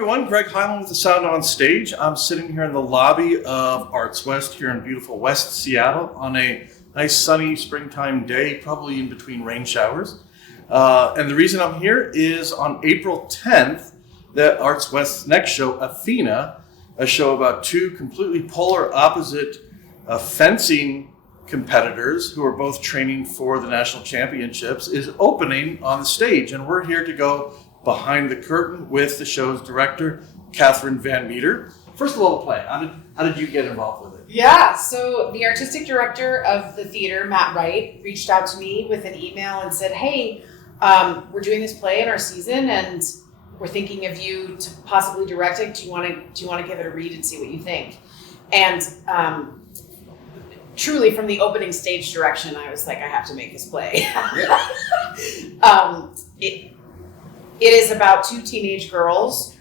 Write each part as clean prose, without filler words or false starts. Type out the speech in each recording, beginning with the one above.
everyone, Greg Heilman with The Sound on Stage. I'm sitting here in the lobby of ArtsWest here in beautiful West Seattle on a nice sunny springtime day, probably in between rain showers. And the reason I'm here is on April 10th, that ArtsWest's next show, ATHENA, a show about two completely polar opposite fencing competitors who are both training for the national championships, is opening on the stage. And we're here to go behind the curtain with the show's director, Kathryn Van Meter. First of all, the play. How did you get involved with it? Yeah, so the artistic director of the theater, Matt Wright, reached out to me with an email and said, hey, we're doing this play in our season and we're thinking of you to possibly direct it. Do you want to give it a read and see what you think? And truly, from the opening stage direction, I was like, I have to make this play. It is about two teenage girls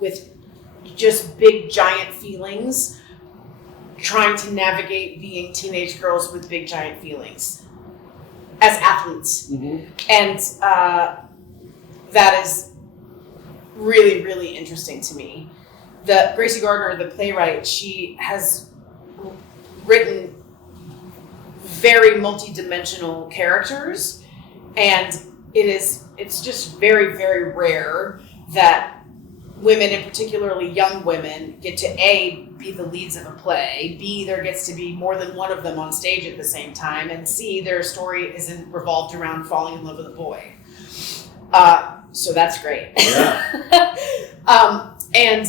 with just big, giant feelings, trying to navigate being teenage girls with big, giant feelings as athletes. Mm-hmm. And that is really, really interesting to me. Gracie Gardner, the playwright, she has written very multi-dimensional characters, and it's just very, very rare that women, and particularly young women, get to A, be the leads of a play, B, there gets to be more than one of them on stage at the same time, and C, their story isn't revolved around falling in love with a boy. So that's great. Yeah. And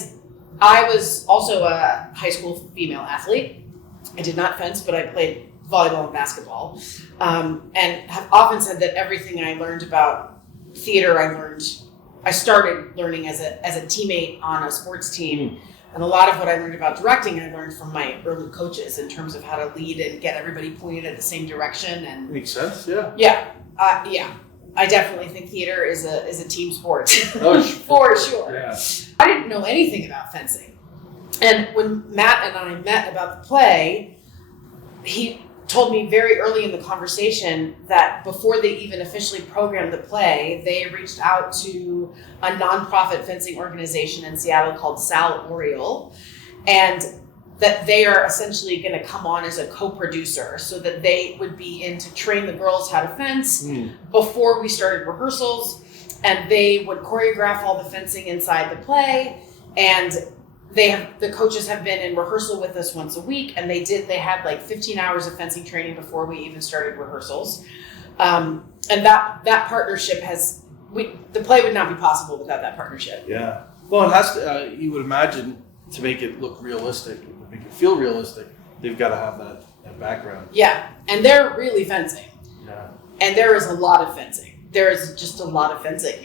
I was also a high school female athlete. I did not fence, but I played volleyball and basketball, and have often said that everything I learned about theater, I started learning as a teammate on a sports team. And a lot of what I learned about directing, I learned from my early coaches in terms of how to lead and get everybody pointed at the same direction. And makes sense, yeah. Yeah. I definitely think theater is a team sport. Oh, for sure. Yeah. I didn't know anything about fencing. And when Matt and I met about the play, he told me very early in the conversation that before they even officially programmed the play, they reached out to a nonprofit fencing organization in Seattle called Sal Oriole, and that they are essentially going to come on as a co-producer so that they would be in to train the girls how to fence before we started rehearsals, and they would choreograph all the fencing inside the play, and the coaches have been in rehearsal with us once a week, and they had like 15 hours of fencing training before we even started rehearsals. And that partnership the play would not be possible without that partnership. Yeah. Well, it has to, you would imagine, to make it look realistic, make it feel realistic, they've got to have that background. Yeah. And they're really fencing. Yeah. And there is a lot of fencing. There is just a lot of fencing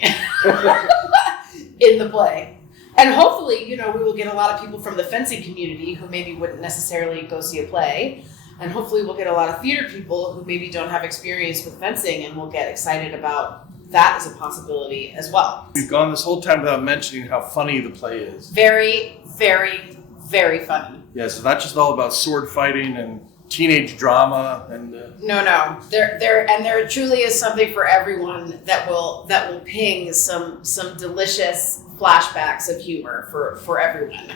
in the play. And hopefully, we will get a lot of people from the fencing community who maybe wouldn't necessarily go see a play. And hopefully we'll get a lot of theater people who maybe don't have experience with fencing, and will get excited about that as a possibility as well. We've gone this whole time without mentioning how funny the play is. Very, very, very funny. Yeah, so not just all about sword fighting and teenage drama and No. There truly is something for everyone that will ping some delicious flashbacks of humor for everyone.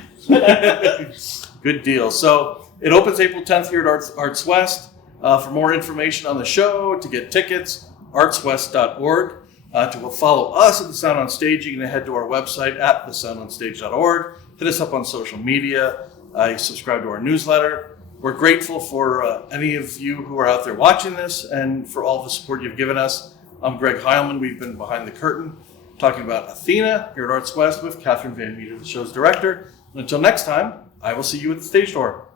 Good deal. So it opens April 10th here at ArtsWest. For more information on the show, to get tickets, artswest.org. To follow us at The Sound on Stage, you're going to head to our website at thesoundonstage.org. Hit us up on social media. Subscribe to our newsletter. We're grateful for any of you who are out there watching this and for all the support you've given us. I'm Greg Heilman. We've been behind the curtain talking about ATHENA here at ArtsWest with Kathryn Van Meter, the show's director. And until next time, I will see you at the stage door.